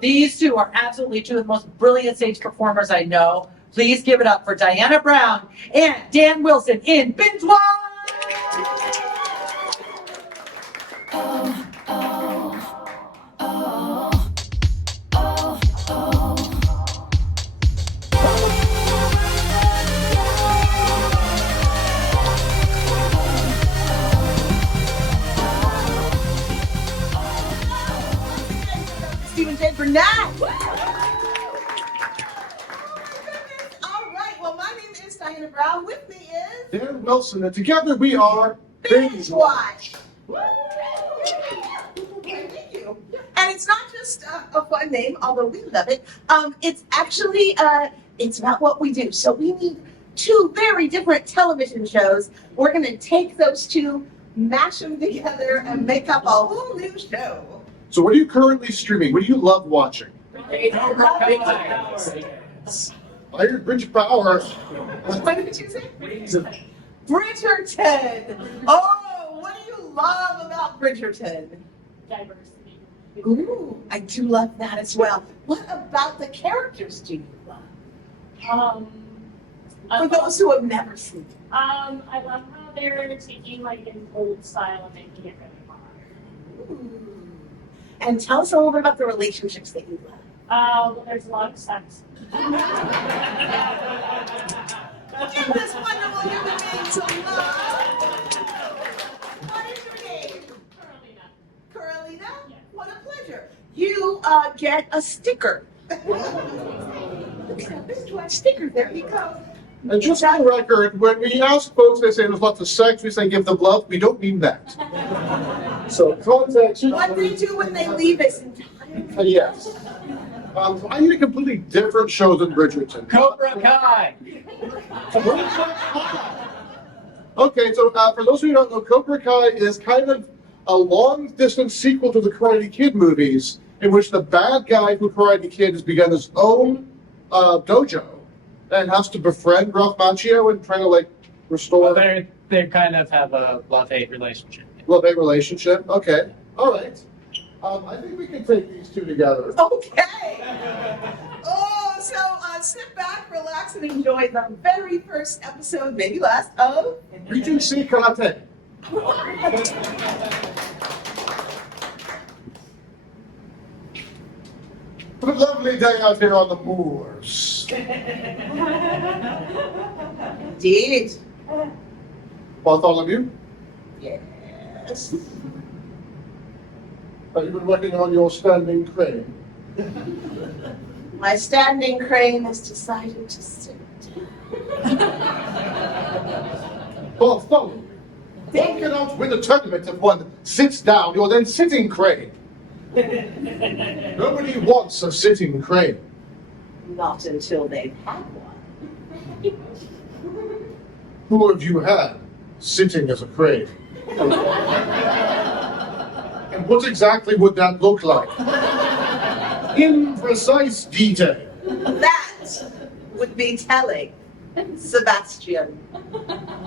These two are absolutely two of the most brilliant stage performers I know. Please give it up for Diana Brown and Dan Wilson in Bingewatch! Diana Brown. With me is Dan Wilson, and together we are Bingewatch. Thank you. And it's not just a fun name, although we love it. It's actually it's about what we do. So we need two very different television shows. We're going to take those two, mash them together, and make up a whole new show. So what are you currently streaming? What do you love watching? Cobra Kai. I heard Bridge Power. What did you say? Bridgerton. Oh, what do you love about Bridgerton? Diversity. Ooh, I do love that as well. What about the characters do you love? For those who have never seen it. I love how they're taking like an old style and making it really modern. Ooh. And tell us a little bit about the relationships that you love. Well, there's a lot of sex. Give this wonderful human being some love. What is your name? Carolina? Yes. What a pleasure. You get a sticker. Look at this sticker. There you go. And just for the record, when we ask folks, they say there's lots of sex, we say give them love. We don't mean that. So context. What they do when they leave is entirely. Yes. I need a completely different show than Bridgerton. Cobra Kai. Okay, so for those of you who don't know, Cobra Kai is kind of a long-distance sequel to the Karate Kid movies, in which the bad guy from Karate Kid has begun his own dojo and has to befriend Ralph Macchio and try to like restore. Well, they kind of have a love-hate relationship. Love-hate relationship. Okay, all right. I think we can take these two together. Okay. Oh, so sit back, relax, and enjoy the very first episode, maybe last, of Regency Karate. What a lovely day out here on the moors. Indeed. Bartholomew, Yes. have you been working on your standing crane? My standing crane has decided to sit down. Bartholomew, one cannot win a tournament if one sits down. You're then sitting crane. Nobody wants a sitting crane. Not until they've had one. Who have you had sitting as a crane? And what exactly would that look like? In precise detail. That would be telling, Sebastian.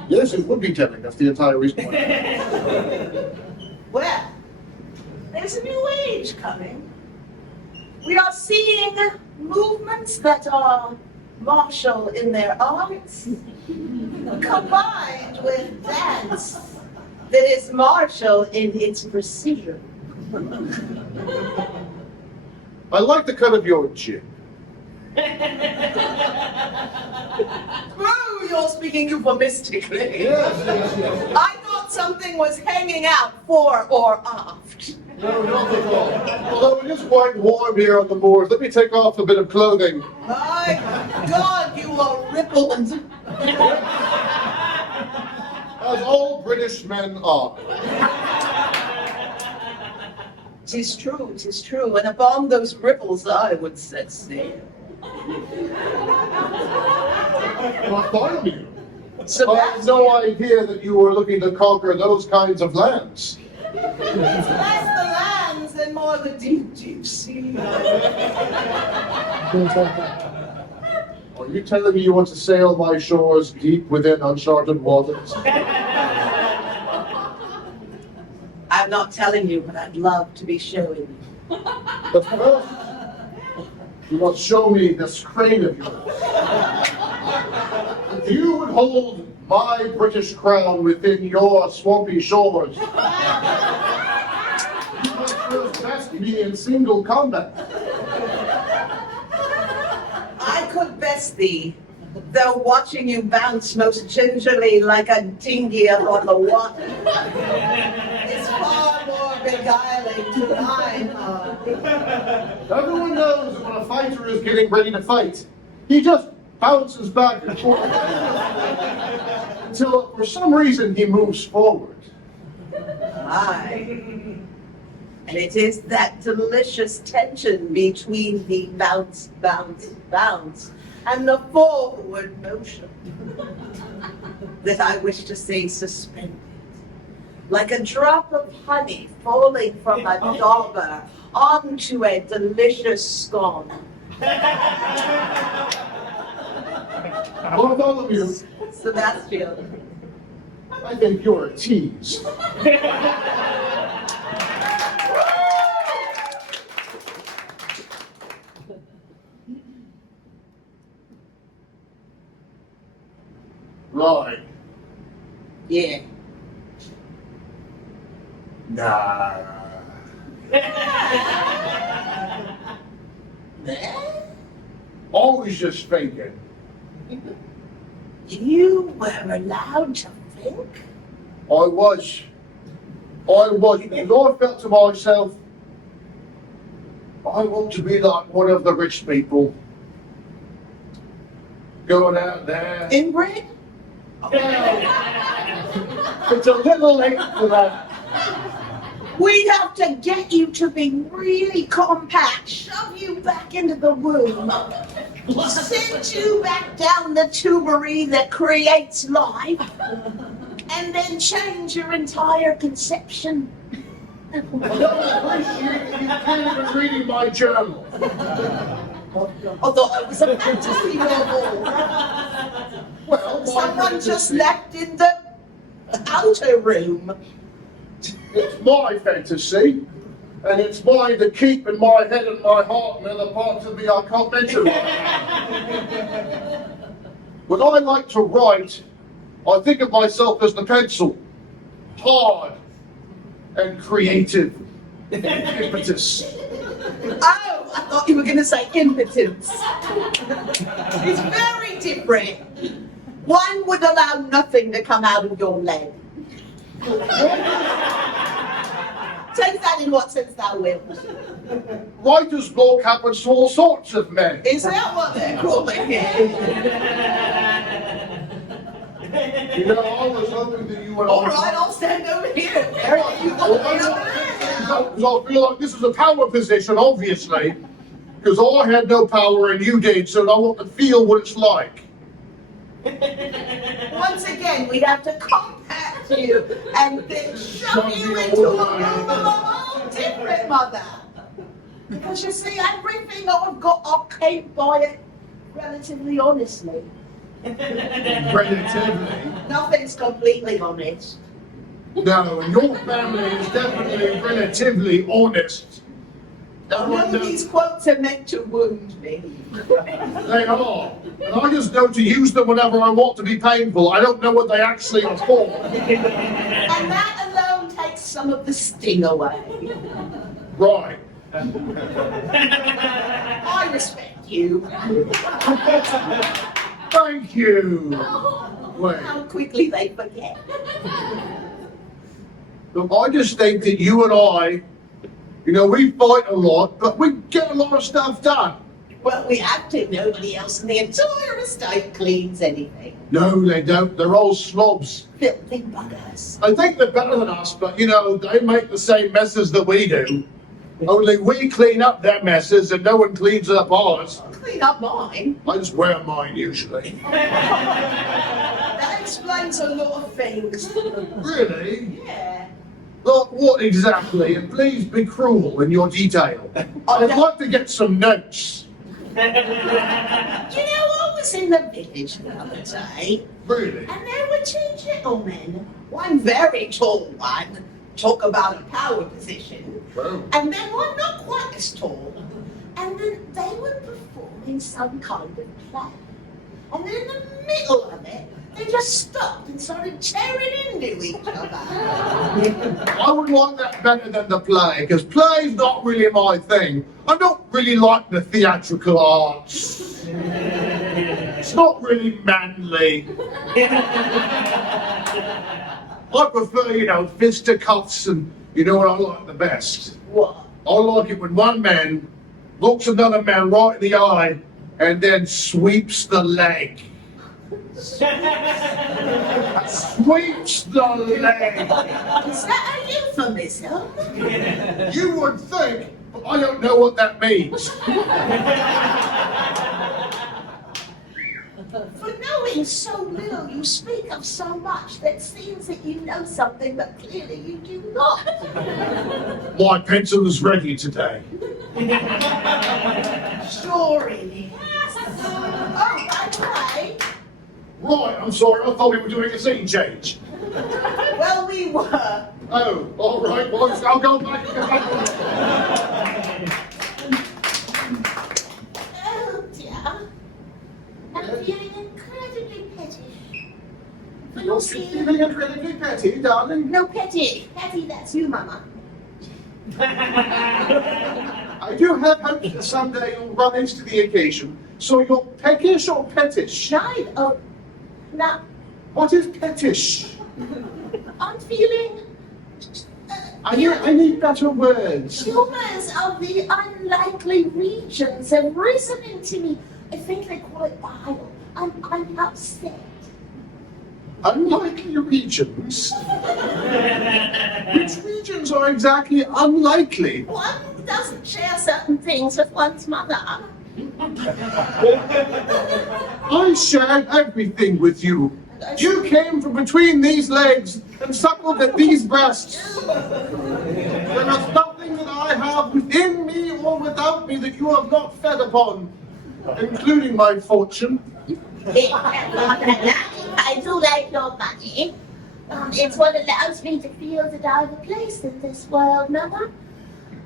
Yes, it would be telling. That's the entire reason why. Well, there's a new age coming. We are seeing movements that are martial in their arts, combined with dance that is martial in its precision. I like the cut of your chin. Oh, you're speaking euphemistically. Yes. I thought something was hanging out fore or aft. No, not at all. Although it is quite warm here on the moors, let me take off a bit of clothing. My God, you are rippled. As all British men are. 'Tis true, and upon those ripples I would set sail. Bartholomew, I had Sebastian, no idea that you were looking to conquer those kinds of lands. it's less the lands and more the deep, deep sea. Are you telling me you want to sail my shores deep within uncharted waters? I'm not telling you, but I'd love to be showing you. But first, You must show me this crane of yours. If you would hold my British crown within your swampy shores, you must first best me in single combat. I could best thee, though watching you bounce most gingerly like a dinghy upon the water is far more beguiling to thine heart. Everyone knows that when a fighter is getting ready to fight, he just bounces back and forth until, for some reason, he moves forward. Aye. And it is that delicious tension between the bounce, bounce, bounce and the forward motion that I wish to see suspended, like a drop of honey falling from a dauber onto a delicious scone. Bartholomew, Sebastian. I think you're a tease. Right. Yeah. Nah. Always just thinking. You were allowed to think? I was. And I felt to myself, I want to be like one of the rich people. Going out there. Inbred? It's a little late for that. We'd have to get you to be really compact, shove you back into the womb, send you back down the tubery that creates life, and then change your entire conception. I don't appreciate that you can't even reading my journal. Although it was a fantasy novel. Well, Someone just left in the outer room. It's my fantasy, and it's mine to keep in my head and my heart, and other parts of me I can't mention. When I like to write, I think of myself as the pencil, hard and creative and impetus. Oh, I thought you were going to say impotence. It's very different. One would allow nothing to come out of your leg. Take that in what sense thou wilt. Writer's block happens to all sorts of men. Is that what they're calling it? You know, I was hoping that you would All right, I'll stand over here. Mary, you got to be over there. Because I feel like this is a power position, obviously, because I had no power and you did, so I want to feel what it's like. Once again, we'd have to compact you and then shove you into a room of a whole different mother. Because you see, everything I've got, I came by it relatively honestly. Relatively. Nothing's completely honest. No, your family is definitely relatively honest. I know these quotes are meant to wound me. They are. And I just know to use them whenever I want to be painful. I don't know what they actually are for. And that alone takes some of the sting away. Right. I respect you. Thank you. Wait. How quickly they forget. Look, I just think that you and I, you know, we fight a lot, but we get a lot of stuff done. Well, we have to. Nobody else in the entire estate cleans anything. No, they don't. They're all slobs. Filthy buggers. I think they're better than us, but, you know, they make the same messes that we do. Only we clean up their messes and no one cleans up ours. Clean up mine. I just wear mine usually. That explains a lot of things. Really? Yeah. Look, what exactly? And please be cruel in your detail. I'd like to get some notes. You know, I was in the village the other day, Really? and there were two gentlemen. One very tall one, talk about a power position, Well, and then one not quite as tall. And then they were performing some kind of play. And then in the middle of it, they just stopped and started tearing into each other. I would like that better than the play, because play's not really my thing. I don't really like the theatrical arts. It's not really manly. I prefer, fisticuffs and you know what I like the best? What? I like it when one man looks another man right in the eye and then sweeps the leg. Sweeps the leg. Is that a euphemism? You would think, but I don't know what that means. For knowing so little, you speak of so much that seems that you know something, but clearly you do not. My pencil is ready today. Sure it is. Oh, by the way, Right, I'm sorry, I thought we were doing a scene change. well, we were. Oh, all right, well, I'll go back and get back on. Oh dear. I'm feeling incredibly pettish. For You're not seeing... feeling incredibly petty, darling. No, petty. Petty, that's you, Mama. I do have hopes that someday you'll run into the occasion. So you're peckish or pettish? Neither. Oh, now, What is pettish? I'm feeling... I need better words. Humors of the unlikely regions have risen into me. I think they call it bile. I'm upset. Unlikely regions? Which regions are exactly unlikely? One doesn't share certain things with one's mother. I shared everything with you. You came from between these legs and suckled at these breasts. There is nothing that I have within me or without me that you have not fed upon, including my fortune. I do like your money. It's what allows me to feel that I have a place in this world, Mother.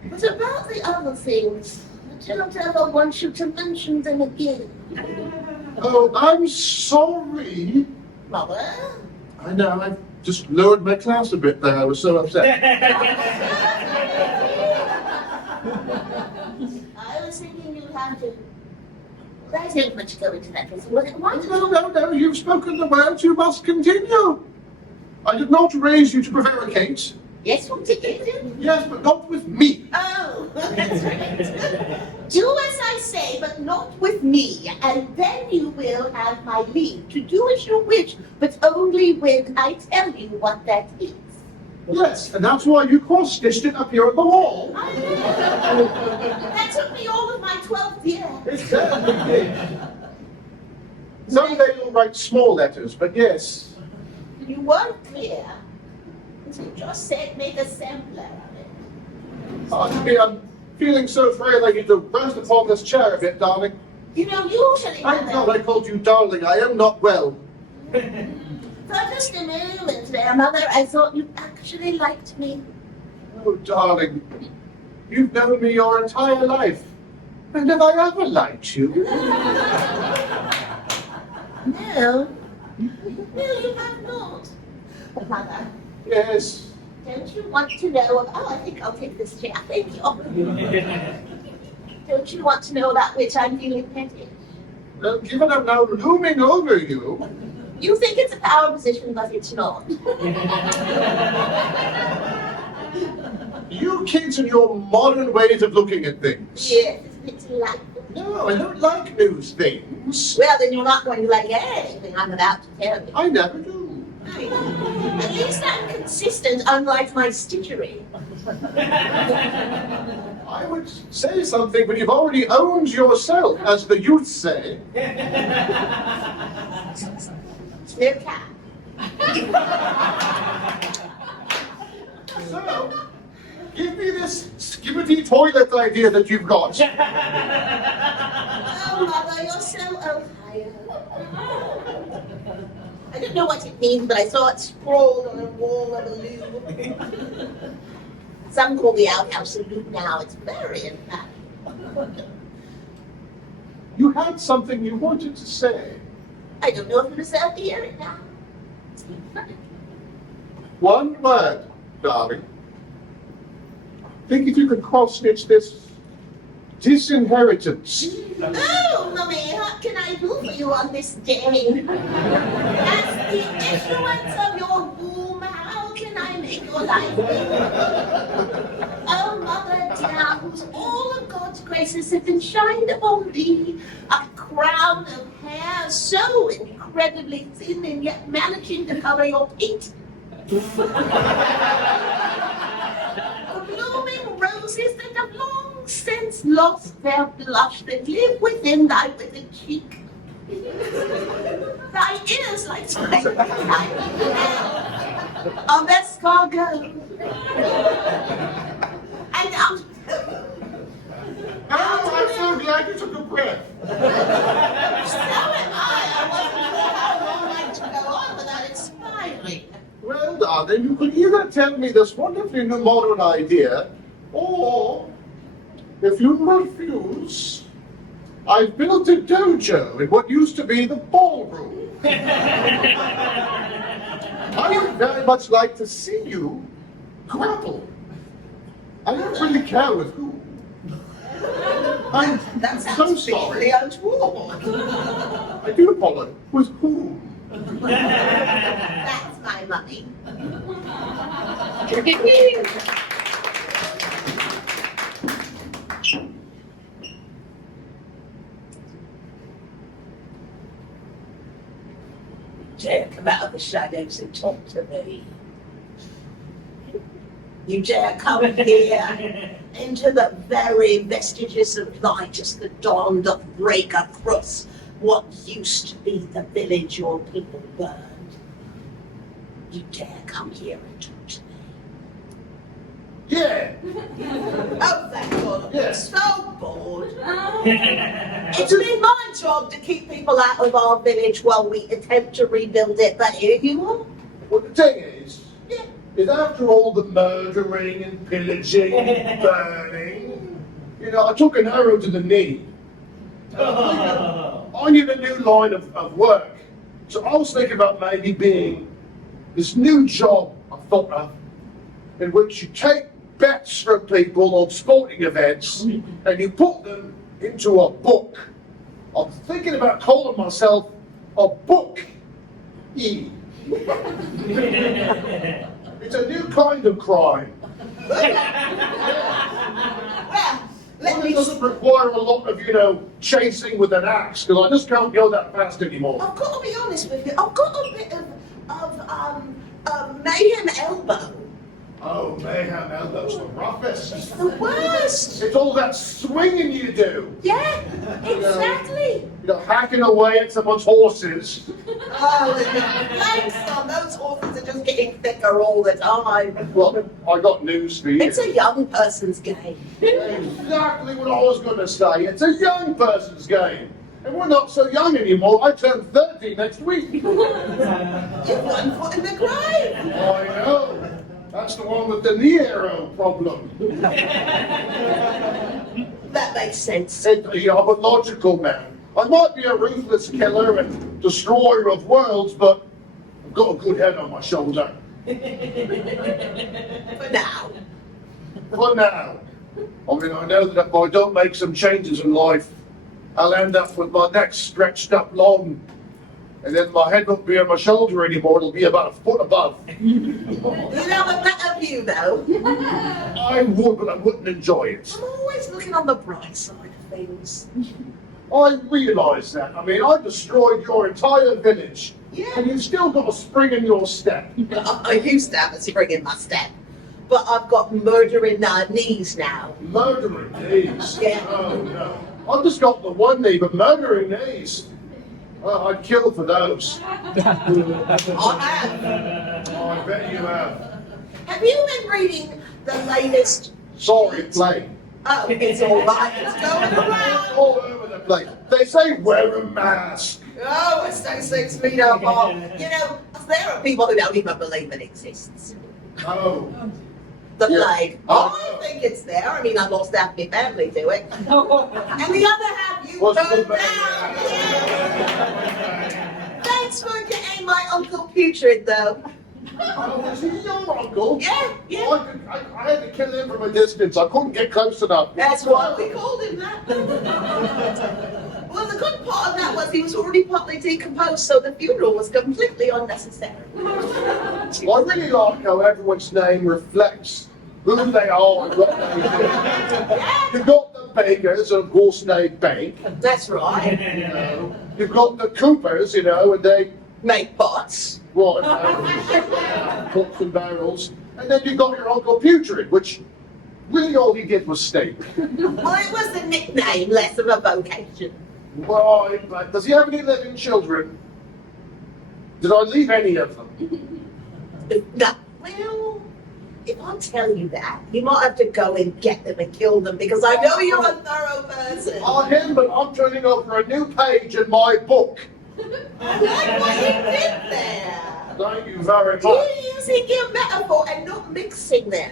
But about the other things, I don't ever want you to mention them again. Oh, I'm sorry. Mother? I know, I just lowered my class a bit there. I was so upset. I was thinking you'd have to... I don't much go into that. Why did No, you've spoken the words. You must continue. I did not raise you to prevaricate. Yes, you did. Yes, but not with me. Oh, that's right. Do as I say, but not with me, and then you will have my leave to do as you wish, but only when I tell you what that is. Yes, and that's why you cross-stitched it up here at the wall. I know. That took me all of my 12th year. It certainly did. Someday you'll write small letters, but yes. You weren't clear. You just said make a sampler of it. I'm feeling so frail I need to rest upon this chair a bit, darling. You know, usually... I thought I called you darling. I am not well. For just a moment there, Mother, I thought you actually liked me. Oh, darling. You've known me your entire life. And have I ever liked you? No. No, you have not. But Mother, Yes. don't you want to know... Oh, I think I'll take this chair. Thank you. Don't you want to know about which I'm feeling petty? Well, given I'm now looming over you, You think it's a power position, but it's not. you kids and your modern ways of looking at things. Yes, isn't it delightful? No, I don't like new things. Well, then you're not going to like anything I'm about to tell you. I never do. At least I'm consistent, unlike my stitchery. I would say something, but you've already owned yourself, as the youth say. No cap. So, give me this skibbity toilet idea that you've got. Oh, Mother, you're so Ohio. I don't know what it means, but I saw it scrawled on a wall of a loo. Some call the outhouse a loo now. It's very emphatic. had something you wanted to say. I don't know if you deserve to hear it now. One word, darling. Think if you could cross-stitch this disinheritance. Oh, Mummy, what can I do for you on this day? As the influence of your womb, how can I make your life better? Oh, Mother dear, whose all of God's graces have been shined upon thee, a crown of hair so incredibly thin and yet managing to cover your pate. Blooming roses that have long since lost their blush that live within thy withered cheek. Thy ears like spring, on escargot. And Oh, I'm so glad you took a breath. so am I. I wasn't sure how long I could go on without expiring. Well, darling, you could either tell me this wonderfully new modern idea, or if you refuse, I've built a dojo in what used to be the ballroom. I would very much like to see you grapple. I don't really care with who. I'm That so sounds sorry. really untoward. I do apologize. With whom? That's my mummy. Dare come out of the shadows and talk to me. You dare come here into the very vestiges of light as the dawn doth break across what used to be the village your people burned. You dare come here and talk to me. Yeah. Oh, thank God, I'm Yes. so bored. It's been my job to keep people out of our village while we attempt to rebuild it, but here you are. Well, the thing is after all the murdering and pillaging and burning, I took an arrow to the knee. I need a new line of work. So I was thinking about maybe being this new job I thought of, in which you take bets from people on sporting events and you put them into a book. I'm thinking about calling myself a book E. It's a new kind of crime. Well, let One me. that doesn't require a lot of, chasing with an axe, because I just can't go that fast anymore. I've got to be honest with you. I've got a bit of mayhem elbow. Oh, mayhem elbow's the roughest. It's the worst. It's all that swinging you do. Yeah, exactly. Hacking away at someone's horses. Oh, the legs on those horses are just getting thicker all the time. Well, I got news for you. It's a young person's game. Exactly what I was going to say. It's a young person's game. And we're not so young anymore. I turn 30 next week. You've one foot in the grave. I know. That's the one with the Nero problem. That makes sense. I'm a logical man. I might be a ruthless killer and destroyer of worlds, but I've got a good head on my shoulder. For now. For now. I know that if I don't make some changes in life, I'll end up with my neck stretched up long, and then my head won't be on my shoulder anymore. It'll be about a foot above. You have a better view, though. I would, but I wouldn't enjoy it. I'm always looking on the bright side of things. I realise that. I destroyed your entire village, Yeah. and you've still got a spring in your step. I used to have a spring in my step, but I've got murdering knees now. Murdering knees. Yeah. Oh no. I've just got the one knee, but murdering knees. Oh, I'd kill for those. I have. Oh, I bet you have. Have you been reading the latest? Sorry, play. Oh, it's all right. It's going around. All over the place. They say wear a mask. Oh, it's so 6 feet apart. There are people who don't even believe it exists. Oh. The Yeah. plague. Oh. I think it's there. I lost half my family to it. And the other half you What's the turned matter? down. Thanks for getting my Uncle Putrid, though. Oh, is he your uncle? Yeah, yeah. Oh, I had to kill him from a distance. I couldn't get close enough. That's why we called him that. Well, the good part of that was he was already partly decomposed, so the funeral was completely unnecessary. I really like how everyone's name reflects who they are and what they do. You've got the Bakers, of course, they bake. That's right. You know. You've got the Coopers, you know, and they Make pots. what? Pots and barrels. And then you've got your Uncle Putrid, which really all he did was steak. Well, it was a nickname, less of a vocation. Right, but does he have any living children? Did I leave any of them? No, well, if I tell you that, you might have to go and get them and kill them because I know you're a thorough person. I am, but I'm turning over a new page in my book. I like what you did there. Thank you very much. You're using your metaphor and not mixing them.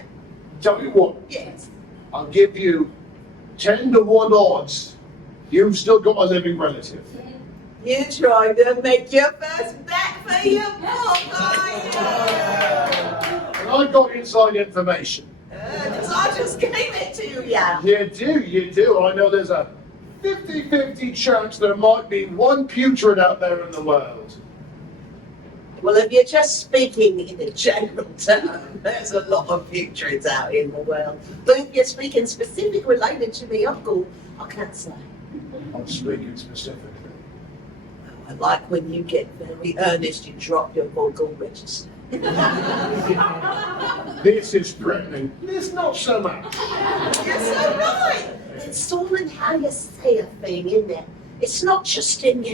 Tell you what, Yes. I'll give you 10 to 1 odds. You've still got a living relative. You tried to make your first bet for your book, are you? And I got inside information. Because I just gave it to you. You do. I know there's a 50-50 chance there might be one putrid out there in the world. Well, if you're just speaking in a general term, there's a lot of putrids out in the world. But if you're speaking specifically related to me uncle, I can't say. I'm speaking specifically. I like when you get very earnest, you drop your vocal register. This is threatening. This not so much. You're so right. It's all in how you say a thing, isn't it? It's not just in,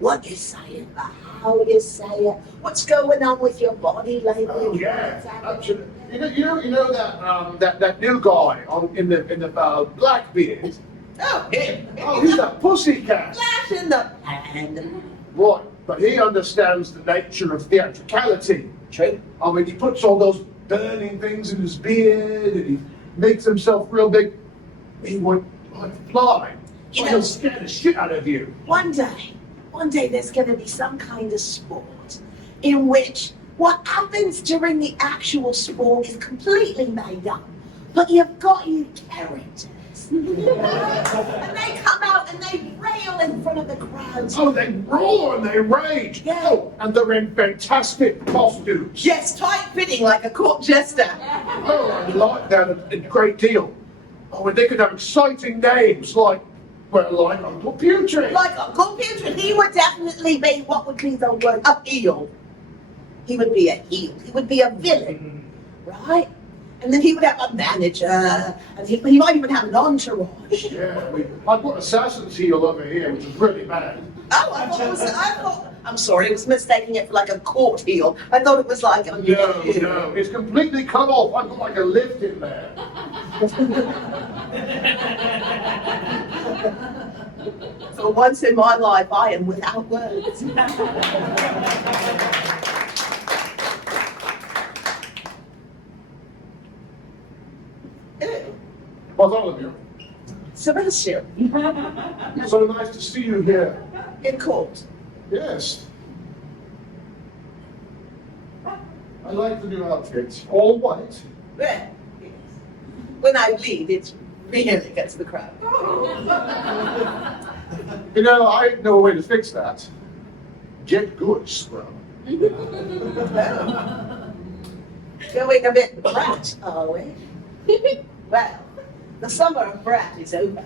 what you say, but how you say it. What's going on with your body lately? Oh yeah, absolutely. You know that new guy in the black beard. Oh, him. Oh, he's a pussycat. Flash in the pan. Right, but he understands the nature of theatricality. True. I mean, he puts all those burning things in his beard, and he makes himself real big. He would like fly. You Like know- he'll scare the shit out of you. One day there's going to be some kind of sport in which what happens during the actual sport is completely made up, but you've got your characters. And they come out and they rail in front of the crowds. Oh, they roar and they rage. Yeah. Oh, and they're in fantastic costumes. Yes, tight fitting like a court jester. Oh, I like that a great deal. Oh, and they could have exciting names like Uncle Putrid. Like Uncle Putrid, he would definitely be, what would be the word, a heel. He would be a heel. He would be a villain, right? And then he would have a manager, and he might even have an entourage. Yeah, I mean, I've got Assassin's Heel over here, which is really bad. Oh, I'm sorry, I was mistaking it for like a court heel. I thought it was like a No, it's completely cut off. I've got like a lift in there. For once in my life, I am without words. Bartholomew, Sebastian, so nice to see you here. in court. Yes. I like the new outfit. All white. Yeah. When I bleed, it really gets the crowd. You know, I know a way to fix that. Get good, scrub. Going a bit brat, are we? Well, the summer of brat is over.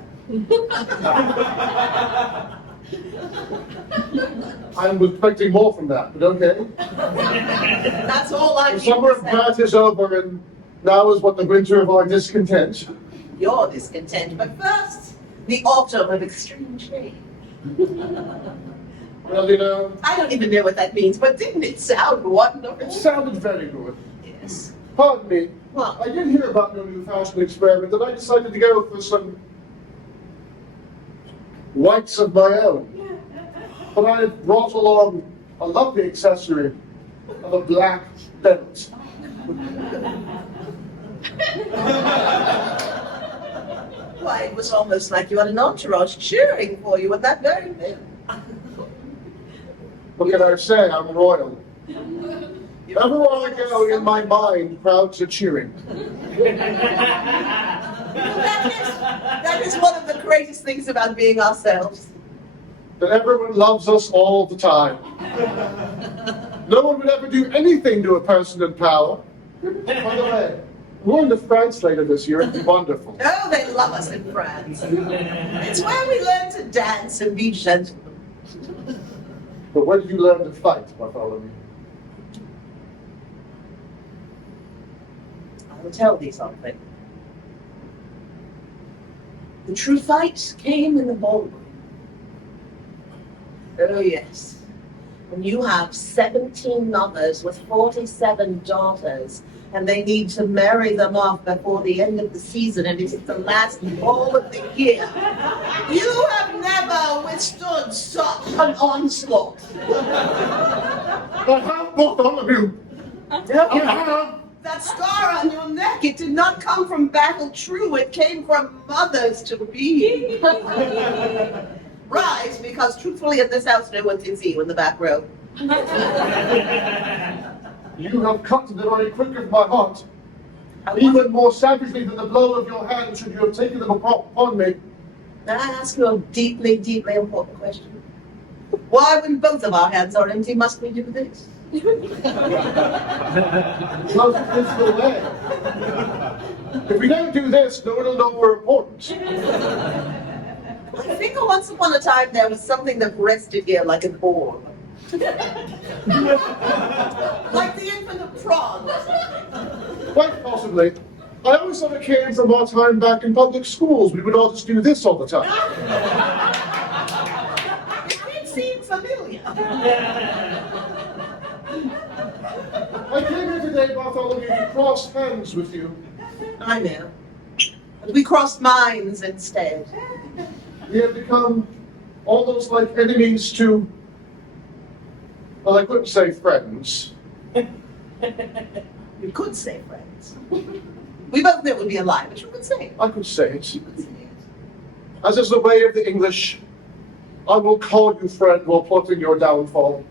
I was expecting more from that, but okay. That's all I The need summer to of say. brat is over, and now is what the winter of our discontent. Your discontent, but first, the autumn of extreme change. Well, you know, I don't even know what that means, but didn't it sound wonderful? it sounded very good. Yes. Pardon me. What? I did hear about your new fashion experiment, and I decided to go for some whites of my own. But I brought along a lovely accessory of a black belt. Why, it was almost like you had an entourage cheering for you at that very minute. What can I say? I'm royal. Everywhere I go, in my mind, crowds are cheering. That is one of the greatest things about being ourselves. That everyone loves us all the time. No one would ever do anything to a person in power. By the way, we're going to France later this year. It'd be wonderful. Oh, they love us in France. It's where we learn to dance and be gentlemen. But where did you learn to fight, Bartholomew? I will tell thee something. The true fight came in the ballroom. Oh, yes. When you have 17 mothers with 47 daughters, and they need to marry them off before the end of the season, and it's the last ball of the year. You have never withstood such an onslaught. I have Bartholomew! I have! That scar on your neck, it did not come from battle true, it came from mothers to be. Rise, because truthfully in this house no one can see you in the back row. You have cut the very quick of my heart. Even more savagely than the blow of your hand should you have taken them upon me. May I ask you a deeply, deeply important question? Why, when both of our hands are empty, must we do this? Because it is the way. If we don't do this, no one will know we're important. I think once upon a time there was something that rested here like an orb. Like the infinite prawn. Quite possibly. I always thought it came from our time back in public schools. We would all just do this all the time. It did seem familiar. I came here today, Bartholomew, to cross hands with you. I know. But we crossed minds instead. We have become almost like enemies to, well, I couldn't say friends. We could say friends. We both knew it would be a lie, but you could say it. I could say it. You could say it. As is the way of the English, I will call you friend while plotting your downfall.